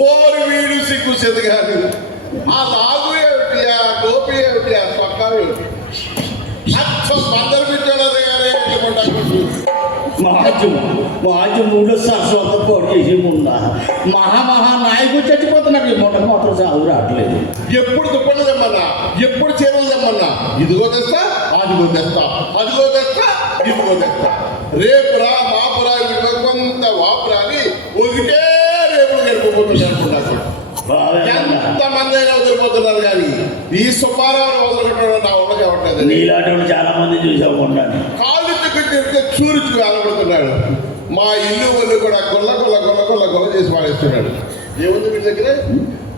ఓరి వీడు సిగ్గు సెదగాడు ఆ లాగు ఏమిటి ఆ టోపీ ఏమిటి ఆ చొక్కా ఏమిటి? అచ్చం బందరు పెట్టాడు మహాజు మహాజు మూడు సరస్వత పోటీ చేసి ముందా మహా మహా నాయకుడు చచ్చిపోతున్నారు. ఈ మొండకు మాత్రం చాలు రావట్లేదు. ఎప్పుడు తెమ్మన్నా? ఎప్పుడు చీరలు తెమ్మన్నా? ఇదిగో తెస్తా అదిగో తెస్తా అదిగో తెస్తా ఇదిగో తెస్తా. రేపు రా మాపు రా ఇదిగో కొంత వాపు రాని ఒకటే రేపులు గడిపోతున్నారు ఎంత మంది అయినా వదిలిపోతున్నారు కానీ ఈ సుబ్బారావు వదలగట్టడం నా ఉండగా ఉంటుంది నీలాంటి వాళ్ళు చాలా మంది మొండాన్ని కాళ్ళు తిరిగితే చూరుచు వేలబడుతున్నాడు మా ఇల్లు వాళ్ళు కూడా గొల్ల గొల్ల గొల్ల గొల్ల గొల్ల చేసి పాడేస్తున్నాడు ఏముంది మీ దగ్గర?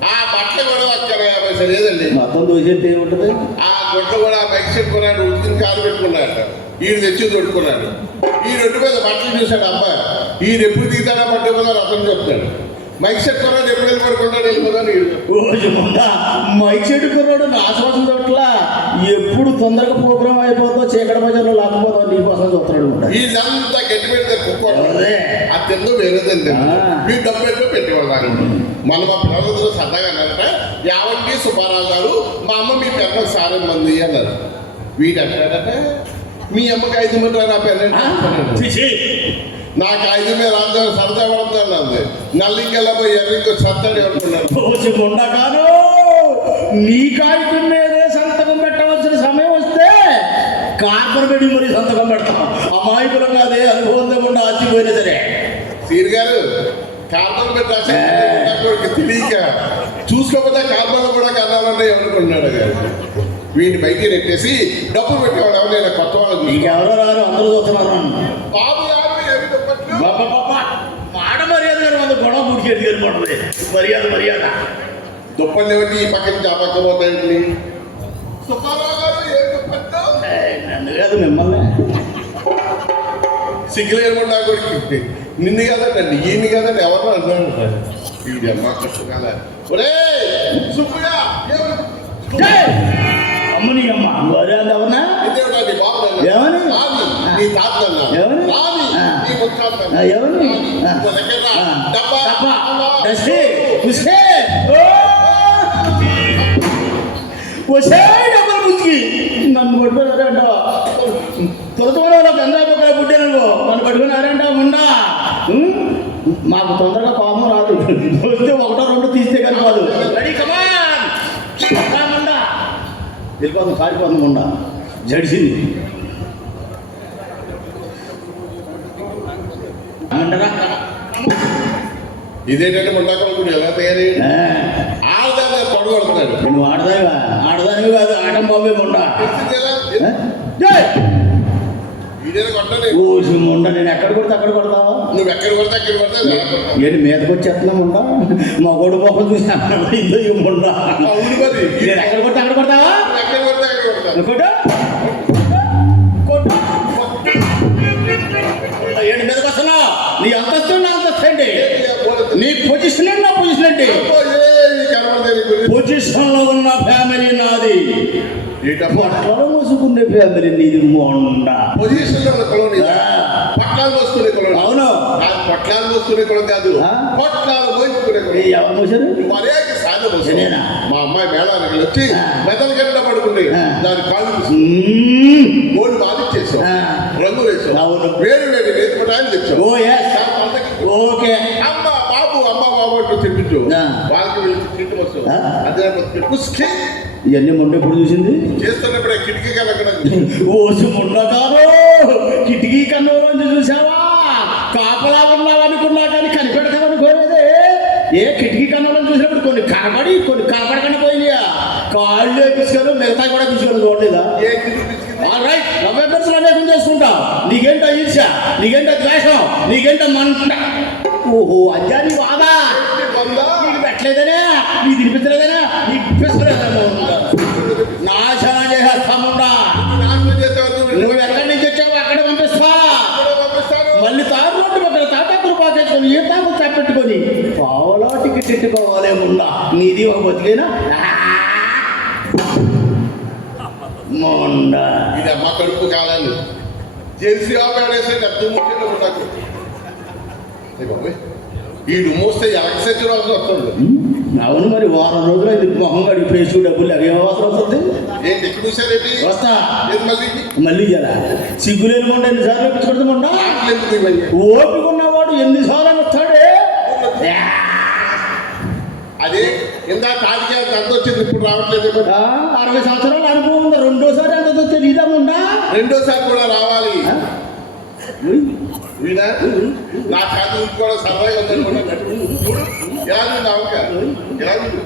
ఆ బట్టలు కూడా అక్కడ యాభై పైసలు లేదండి. మొత్తం దోసేస్తే ఏముంటది ఆ గుడ్డ కూడా బైక్ చెప్పుకున్నాడు ఉతికిన కాలు పెట్టుకున్నాడు ఈయన తెచ్చి తొడుకున్నాడు. ఈ రెండు మీద బట్టలు చూశాడు అబ్బాయి ఈయన ఎప్పుడు దిగుతాడా పట్టుకున్నారు అతను చెప్తాడు. మైక్ సెట్ కొన్నాడు ఎప్పుడు ముందా మైక్ చెట్టు కుర్రాడు నాశవాసం చోట్ల ఎప్పుడు తొందరగా ప్రోగ్రామ్ అయిపోతుందో చీకటి బజార్లో లాకపోతావు నీ కోసం చూస్తున్నాడు ఉంటాడు వీళ్ళంతా గట్టి పెడితే కుక్క ఎవరే? అది తిందో వేరే తిందో ఆ. మీ డబ్బు ఎట్టో పెట్టేవాళ్ళు మన మా పిల్లలందరూ సరదాగా అన్నారట యావంటి సుబ్బారావు గారు మా అమ్మ మీ పెద్ద సారే మంది అన్నారు. వీడు అంటాడట మీ అమ్మకి ఐదు మంది నా చిచి నాకు ఐదు మీద రాజధాని సరదా పడతాను అంది నల్లింకెళ్ళ పోయి ఎర్రింకో సత్తాడు అనుకున్నాను. రోజు కాదు నీ కాగితం మీదే సంతకం పెట్టవలసిన సమయం వస్తే కార్బన్ పెట్టి మరి సంతకం పెడతాం. అమాయకులం కాదే అనుభవం లేకుండా ఆచిపోయినా సరే. సీర్ గారు కార్బన్ పెట్టి రాసి తెలియక చూసుకోకపోతే కార్బన్ కూడా కన్నాలంటే ఏమనుకున్నాడు గారు. వీడిని బయటికి నెట్టేసి డబ్బు పెట్టేవాడు ఎవరైనా కొత్త వాళ్ళకి నీకెవరో రారు అందరూ చూస్తున్నారు బాబు గారు ఏమి దుప్పట్లు? బాబా బాబా మాట మర్యాద గారు వంద పుడికేది వెళ్ళిపోతుంది మర్యాద మర్యాద దుప్పట్లు ఏమిటి ఈ పక్క నుంచి ఆ పక్క పోతాయండి సుబ్బారావు గారు ఏమి దుప్పట్లు? నన్ను కాదు మిమ్మల్ని సిగ్గులేకుండా కొడుకు నిన్ను కదండి ఈయన కదండి ఎవరు అంటున్నాడు వీడి అమ్మ కట్టు కాల ఒరే సుబ్బయ్య! అమ్మని అమ్మ మర్యాద ఎవరన్నా ఇదేమిటా నీ బాబు? రాని, నీ తాత ఆ. నీ ముత్తాత నన్ను. ఆ, ఎవరిని? రాని, ఆ. ఇంకో దగ్గర రా. ఆ. డబ్బా, నన్ను పట్టుకుని అంటావా తొలతోలో గంగా పక్కన పుట్టే నువ్వు. నన్ను పట్టుకుని అరేంటావు ఉండా ఉం? మాకు తొందరగా కోపం రాదు. వస్తే ఒకటో రెండు తీస్తే కానీ కాదు రెడీ కమాన్ వెళ్ళిపోతుంది కాలిపోతుంది ఉండా జడిసింది అంటారా ఇదేంటంటే ముండాకలు ఎలా తయారయ్యాడు ఆడదాన్ని పడగొడుతున్నాడు నువ్వు ఆడదానివా ఆడదానివి కాదు ఆటం బాబే ముండా ఊసి ముండ నేను ఎక్కడ కొడితే అక్కడ కొడతావా నువ్వు ఎక్కడ కొడితే అక్కడ కొడతావు? ఏంటి మీదకి వచ్చేస్తున్నా ముండ మా గొడ్డు మొక్కలు చూసి అర్థమైందో ఈ ముండ నేను ఎక్కడ కొడితే అక్కడ కొడతావా ఎక్కడ కొడితే అక్కడ కొడతావు. కొట్టు కొట్టు ఏంటి మీదకి వస్తున్నావు నీ అంతస్తు నా అంతస్తు ఏంటి నీ పొజిషన్ ఏంటి నా పొజిషన్లో ఉన్న ఫ్యామిలీ నాది? పొట్టలో మూసుకునే ఫ్యామిలీ నీది మొండ పొజిషన్లో ఉన్న కులం నీదా? ఆ. పట్లాలు మోసుకునే కులం అవును కాదు, పట్లాలు మోసుకునే కులం కాదు ఆ? పట్లాలు మోసుకునే కులం ఎవరు మూసారు అనేక సార్లు మోసాం. నేనా? మా అమ్మాయి మేళానికి వచ్చి. మెదలు గంట పడుకుంది. దాని కాళ్ళు. గోల్డ్ బాధించేసాం. రంగులు వేసాం అవును. వేరు వేరు వేసుకోవడానికి తెచ్చాం ఓ ఓకే అమ్మ వాళ్ళకి వీళ్ళకి వస్తుంది. అదే ఇవన్నీ మొండ ఎప్పుడు చూసింది? చేస్తున్నప్పుడు కిటికీ ఓసి కిటికీ కన్నులోంచి చూసావా? కాపలా ఉన్నావు అనుకున్నా కానీ కనిపెడతావనుకోలేదే ఏ కిటికీ కన్నులను చూసినప్పుడు కొన్ని కనబడి కొన్ని కనపడకుండా పోయినాయా? కాళ్ళు తీసుకొని మిగతా కూడా తీసుకొని చూడలేదా? పిసికింది? రైట్ నవ్వే చేసుకుంటా. నీకేంట ఈర్ష నీకేంట ద్వేషం? నీకేంట మంట? ఓహో అజ్జా నీ బాధా పెట్టలేదనే నీకు తినిపించలేదనే నీకు ఇప్పిస్తలేదనే నాశనం చేసేస్తాముండా నాశనం నువ్వు ఎక్కడి నుంచి వచ్చావు అక్కడ పంపిస్తా. మళ్ళీ తారు రోడ్డు పక్కన తాటాకులు పాకేసుకొని ఏ తాకు తప్పెట్టుకొని పావులో టికెట్ ఎట్టుకోవాలేముండా నీది ఒక బతికేనా? మొండా. ఇది అమ్మ కడుపు కాలాన్ని జెర్సీ ఆపేసే అర్థం ముఖ్యంగా నాకు. బాబు వీడు మోస్తే ఎలక్సెస్ రావాల్సి వస్తుంది అవును మరి వారం రోజులు ఇది మొహం గడి ప్లేస్ డబ్బులు అవి అవసరం వస్తుంది? ఏంటి ఇక్కడ చూసారేంటి వస్తా. మళ్ళీ? మళ్ళీ ఇలా సిగ్గులేని మొండ ఎన్నిసార్లు ఇవన్నీ ఓపిక ఉన్నవాడు ఎన్నిసార్లు వస్తాడే? అదే ఇందా తాడికి అంత వచ్చింది ఇప్పుడు రావట్లేదు అరవై సంవత్సరాల అనుభవం ఉంది? రెండోసారి ఎంత తెలియదా ఉండా రెండోసారి కూడా రావాలి. వీడా నా కాదు కూడా సరదాగా ఉందనుకున్నా చూడు ఎలా ఉంది నా వంక? ఎలా ఉంది?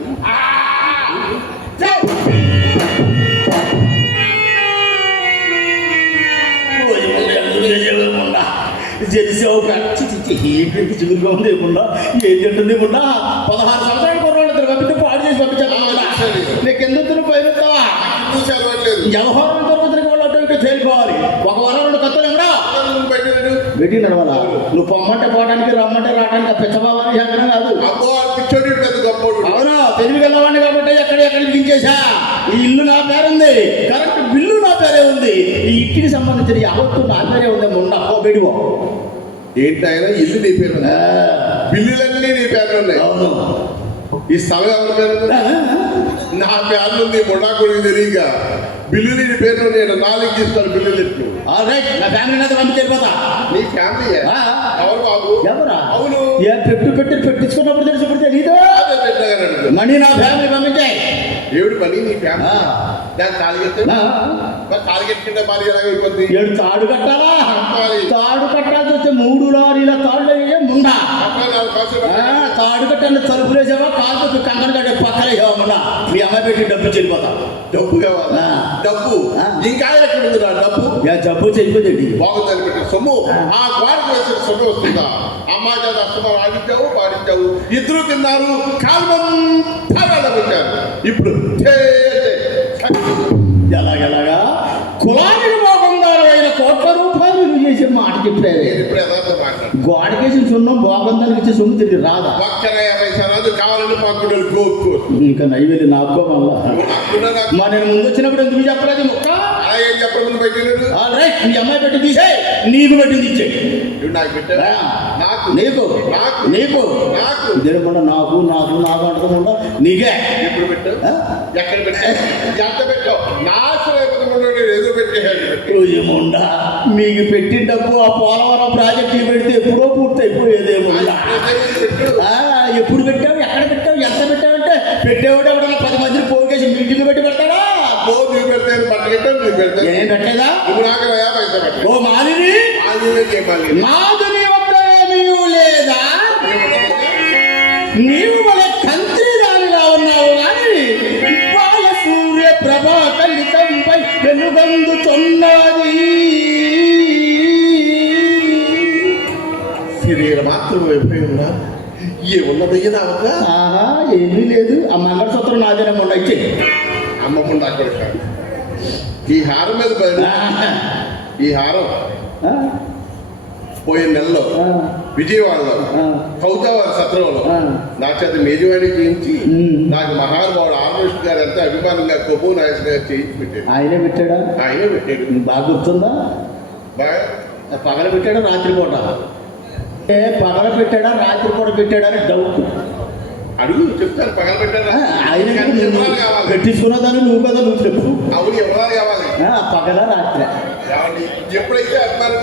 జెలిసావు ఏంటి చిగురుగా ఉంది ఏముండా ఏం తింటుంది ఏముండా పదహారు సంవత్సరాల కుర్రాళ్ళు ఇద్దరు పంపితే పాడు చేసి పంపించాలి నీకు ఎందుకు పైరుతావా చూసి అలవాట్లేదు వ్యవహారం తరగతికి వాళ్ళు అటు ఇటు తేలిపోవాలి ఒక వారం రెండు కత్తులు ఎక్కడా బయటికి నడవాలా నువ్వు పొమ్మంటే పోవడానికి రమ్మంటే రావడానికి పిచ్చబాబాని శంకరం కాదు. అబ్బో ఆ పిచ్చోడి పెద్ద గొప్పోడు. అవునా? తెలివి వెళ్ళవాడిని కాబట్టి ఎక్కడ ఎక్కడ దించేశా? ఈ ఇల్లు నా పేరుంది. కరెక్ట్ బిల్లు నా పేరే ఉంది. ఈ ఇంటికి సంబంధించిన యావత్తు నా పేరే ఉంది మొండ ఓ బెడివో ఏంటైనా ఇల్లు నీ పేరు. బిల్లులన్నీ నీ పేరు ఉన్నాయి. అవును. ఈ స్థలం ఎవరి పేరు? నా పేరు ఉంది మొండా కొడుకు తెలియక. బిల్లులు నీ పేరు ఉన్నాయి నాలుగు ఆల్ రైట్ నా ఫ్యామిలీ నాతో పంపించి వెళ్ళిపోతా. నీ ఫ్యామిలీ. ఎవరు బాబు. ఎవరా? అవును. ఏ పెట్టు పెట్టి పెట్టించుకున్నప్పుడు తెలిసినప్పుడు తెలీదు. అదే పెట్టగలను మనీ నా ఫ్యామిలీ పంపించాయి దేవుడు పని నీ ఫ్యామిలీ. దాన్ని తాలిగెత్తే మరి ఎలాగ అయిపోద్ది? ఏడు తాడు కట్టాలా? కట్టాలి. తాడు కట్టాల్సి వస్తే మూడు లారీల తాళ్ళు అయ్యే ముండా. తాడు కట్టండి తలుపులు వేసావా? కాలు కంకణ కట్టే పక్కన మీ అమ్మాయి పెట్టి డబ్బు చెల్లిపోతా డబ్బు కావాలా ఆ. డబ్బు ఆ. ఇంకా ఎక్కడ ఉంది నా డబ్బు యా జబ్బు చెల్లిపోతుంది బాగుందని పెట్టిన సొమ్ము. ఆ. గోడకు వేసిన సొమ్ము వస్తుందా? అమ్మా చేత అస్తమా ఆడించావు పాడించావు ఇద్దరు తిన్నారు కాలుమంతా వెళ్ళబెట్టారు ఇప్పుడు. ఎలాగెలాగా కులానికి మోకందారు అయిన కోట్ల రూపాయలు విలువ చేసే మాట. చెప్పారు గోడకేసిన సున్నం బోగందానికి ఇచ్చే సొమ్ము తిరిగి రాదా? పక్కన గోక్కు ఇంకా నైవేలి నాకో మళ్ళా మా నేను ముందు వచ్చినప్పుడు ఎందుకు చెప్పలేదు ముక్క? ఏం చెప్పడం పెట్టినాడు ఆల్ రైట్ మీ అమ్మాయి పెట్టి తీసే నీకు పెట్టింది ఇచ్చే. నాకు పెట్టారా నాకు. నీకు నాకు. నీకు. నాకు. నాకు నాకు నాకు అంటుకుండా నీకే. ఎప్పుడు? ఎక్కడ పెట్టావు? ఎంత పెట్టావు ఏదో మీకు పెట్టిన డబ్బు ఆ పోలవరం ప్రాజెక్టు పెడితే ఎప్పుడో పూర్తి అయిపోయేదేముండా పెట్టు. ఆ, ఎప్పుడు పెట్టావు? ఎక్కడ పెట్టావు? ఎంత పెట్టావంటే పెట్టేవాడు పెట్టాను నువ్వు పెడతాను ఏం పెట్టలేదా? నువ్వు నాకు పెట్టు ఓ మాలిని ఆంజనేయ చెప్పాలి? మాధుని వద్ద ఏమీ లేదా? నీవు మన కంత్రి దానిగా ఉన్నావు కానీ బాల సూర్య ప్రభా కలితంపై వెలుగందుతున్నది శరీర మాత్రం అయిపోయి ఉన్నా ఏమున్నదయ్య నా వద్ద ఆహా ఏమీ లేదు. ఆ మంగళసూత్రం నాదేనమ్మ ఉండొచ్చి అమ్మకుండా అక్కడ. ఈ హారం మీద బయలు ఈ హారం పోయిన నెలలో విజయవాడలో కౌతావారి సత్రంలో. నా చేత మేజవాణి చేయించి. నాకు మహానుభావుడు ఆర్మేష్ గారు ఎంత అభిమానంగా కొబ్బు నాయస్ గారు చేయించి పెట్టాడు. ఆయనే పెట్టాడా? ఆయనే పెట్టాడు. బాగా గుర్తుందా? బాగా పగల పెట్టాడా రాత్రి పూట ఏ పగల పెట్టాడా రాత్రి పూట పెట్టాడా అని డౌట్ అడుగు చెప్తాను పగల పెట్టారా? పెట్టించుకున్న దాన్ని నువ్వు కదా నువ్వు చెప్పు. అవును వివరాలు కావాలి. పగల రాత్రి? ఎప్పుడైతే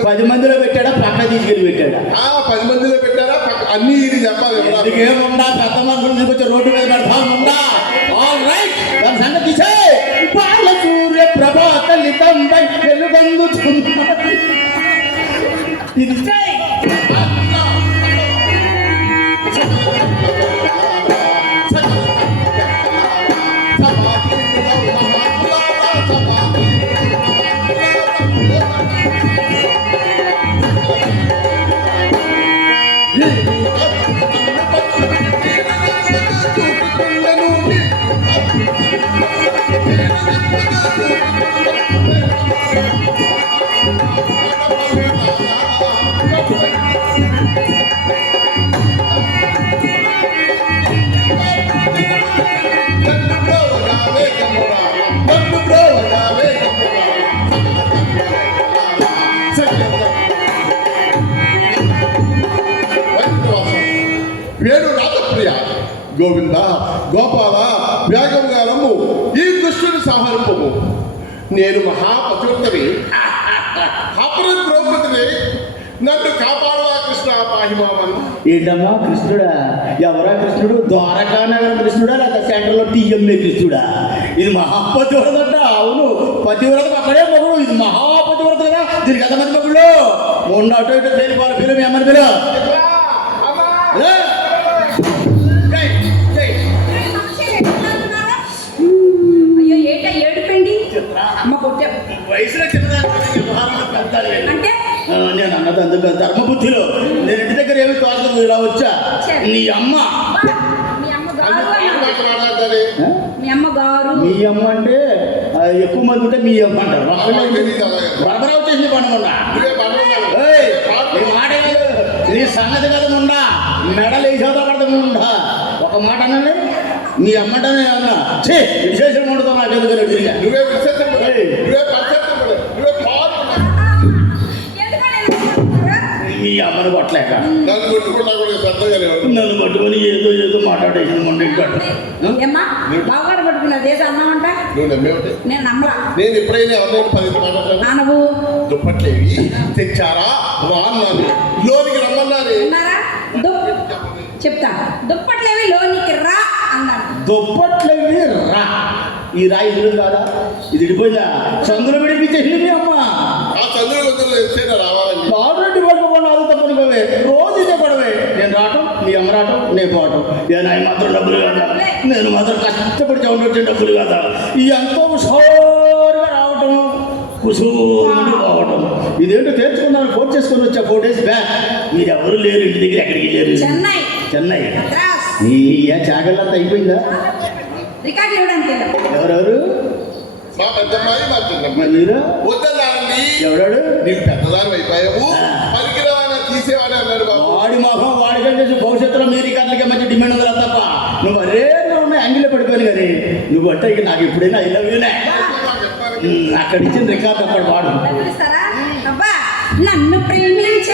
పది మందిలో పెట్టాడా? పక్క తీసుకెళ్ళి పెట్టాడా? ఆ పది మందిలో పెట్టారా? పక్క- అన్ని ఇది చెప్పాలి. ఎందుకేముండా పెద్ద మనుషులు తీసుకొచ్చి రోడ్డు మీద పెడతాముండా ఆల్ రైట్ దాని సంగతి తీసే పేరు రాజప్రియ గోవింద గోపాల వేగంగా రమ్ము సంహరింపము నేను మహాపతివ్రతని అపర ద్రౌపదిని నన్ను కాపాడవా కృష్ణ పాహిమామన్ ఏంటమ్మా కృష్ణుడా? ఎవరా కృష్ణుడు? ద్వారకా నగరం కృష్ణుడా లేక సెంటర్లో టీఎంఏ కృష్ణుడా? ఇది మహాపతివ్రత అంట. అవును పతివ్రత అక్కడే మొగుడు ఇది మహాపతివ్రత కదా. దీనికి ఎంతమంది మొగుడు మొన్న అటు ఇటు తేలిపాలి పిలు మీ అమ్మని నీ అమ్మ. మీ అమ్మ గారు? మీ అమ్మ అమ్మ అంటే ఎక్కువ మంది ఉంటే మీ అమ్మ అంటారు. అమ్మ బండలు ఏయ్, నీ మాట కాదు నీ సంగతి కదా ముండా మెడలు వేసేదా ముండా ఒక మాట అన్నానే మీ అమ్మటనే అన్నా. చే విశేషం ఉండదు నాకు ఎందుకు నువ్వే విశేషం కొట్టలేక నన్ను కొట్టుకున్నా కూడా శ్రద్ధగానే ఉంది. నన్ను పట్టుకొని ఏదో ఏదో ఇంట్లో ఏమ్మా బావగారు నమ్మేవుంటే నేను నమ్మలా. ఎప్పుడైనా పది దుప్పట్లేవి? తెచ్చారా? లోనికి చెప్తా. దుప్పట్లేవి లోనికి రా అన్నాను దుప్పట్లవి రా. ఈ రాయి ఇల్లు కాదా ఇది ఇడిపోయిందా? చంద్రుడు విడిపించేసింది అమ్మ. ఆ చంద్రుడు వద్దు ఎత్తేనా రావాలని ఆల్రెడీ పడుకోకుండా అది తప్పనిపోవే రోజు ఇదే పడవే నేను రావటం మీ రావటం నేను పోవటం నేను ఆయన మాత్రం డబ్బులు కాదా? నేను మాత్రం కష్టపడి చౌండొచ్చే డబ్బులు కాదా? ఈ ఎంతో హుషారుగా రావటం కుసూరుగా పోవటం ఇదేంటో తెచ్చుకున్నాను ఫోన్ చేసుకొని వచ్చా ఫోర్ డేస్ బ్యాక్ మీరు ఎవరు లేరు ఇంటి దగ్గర ఎక్కడికి లేరు. చెన్నై. చెన్నై. ఈ చాకళ్ళంతా అయిపోయిందా. ఎవరెవరు? మా పెద్దమ్మాయి మా చిన్నమ్మాయి. మీరు వద్దన్నారండి. ఎవడాడు నీకు పెద్దదాని అయిపోయావు. తీసేవాడు అన్నాడు బాబు. వాడి మొహం వాడికంటే భవిష్యత్తులో మీరు రికార్డులకి మంచి డిమాండ్ ఉందా తప్ప? నువ్వు అరే ఉన్నాయి యాంగిల్లో పడిపోయాను కానీ నువ్వు అంటే ఇక నాకు ఎప్పుడైనా ఐ లవ్ యూనే అక్కడ ఇచ్చిన రికార్డు అక్కడ వాడు. నన్ను ప్రేమించే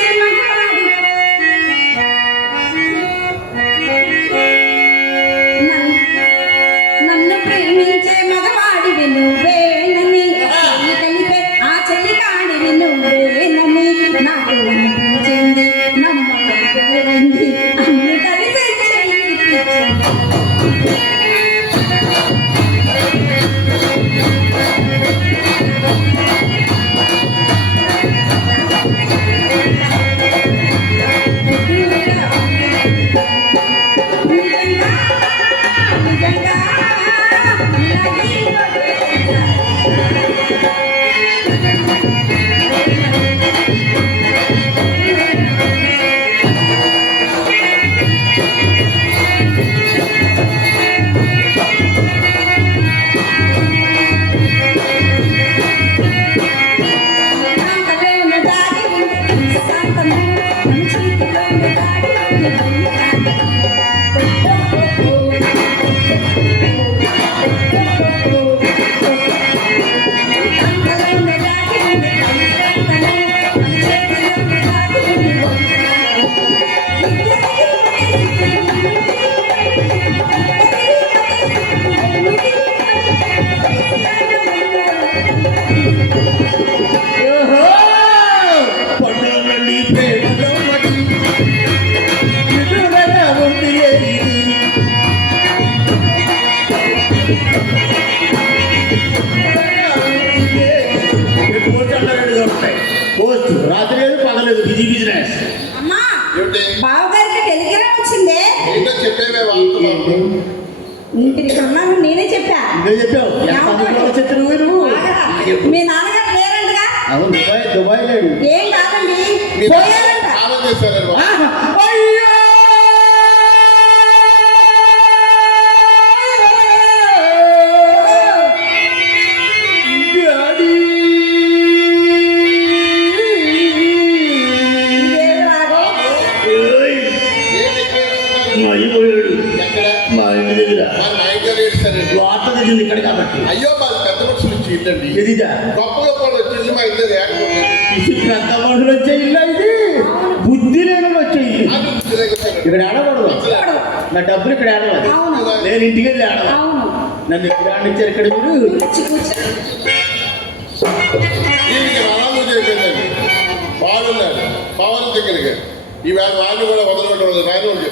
పోస్ట్ రాత్రి లేదు పగలేదు బిజీ బిజినెస్. అమ్మా బావగారికి టెలిగ్రామ్ వచ్చిందే? ఏంటో చెప్పేవే ఇక్కడ ఉన్నాను నేనే చెప్పా. చెప్పావు ఎంత అందులో చెప్తారు నువ్వు ఆగరా. మీ నాన్నగారు లేరంటగా? అవును దుబాయ్ లేడు. ఏం కాదండి? పోయారంట. చేశారు? మా ఇంటి దగ్గర. వార్త తెలిసింది ఇక్కడ కాబట్టి. అయ్యో పెద్ద ఇచ్చి ఇల్లండి. ఎదిగా గొప్ప గొప్ప వాళ్ళు వచ్చేసి మా ఇద్దరు పెద్ద మనుషులు వచ్చే ఇల్లు ఇది? బుద్ధి లేని వచ్చేయి తెలియకపోతే ఇక్కడ ఆడకూడదు నా డబ్బులు ఇక్కడ ఆడవాలి నేను ఇంటికి వెళ్ళి ఆడవాలి అవును. నన్ను ఇక్కడ ఆడించారు ఇక్కడ మీరు? వాడున్నాడు పవన్ దగ్గరికి ఈవేళ వాడిని కూడా వదలడం రాని వాళ్ళు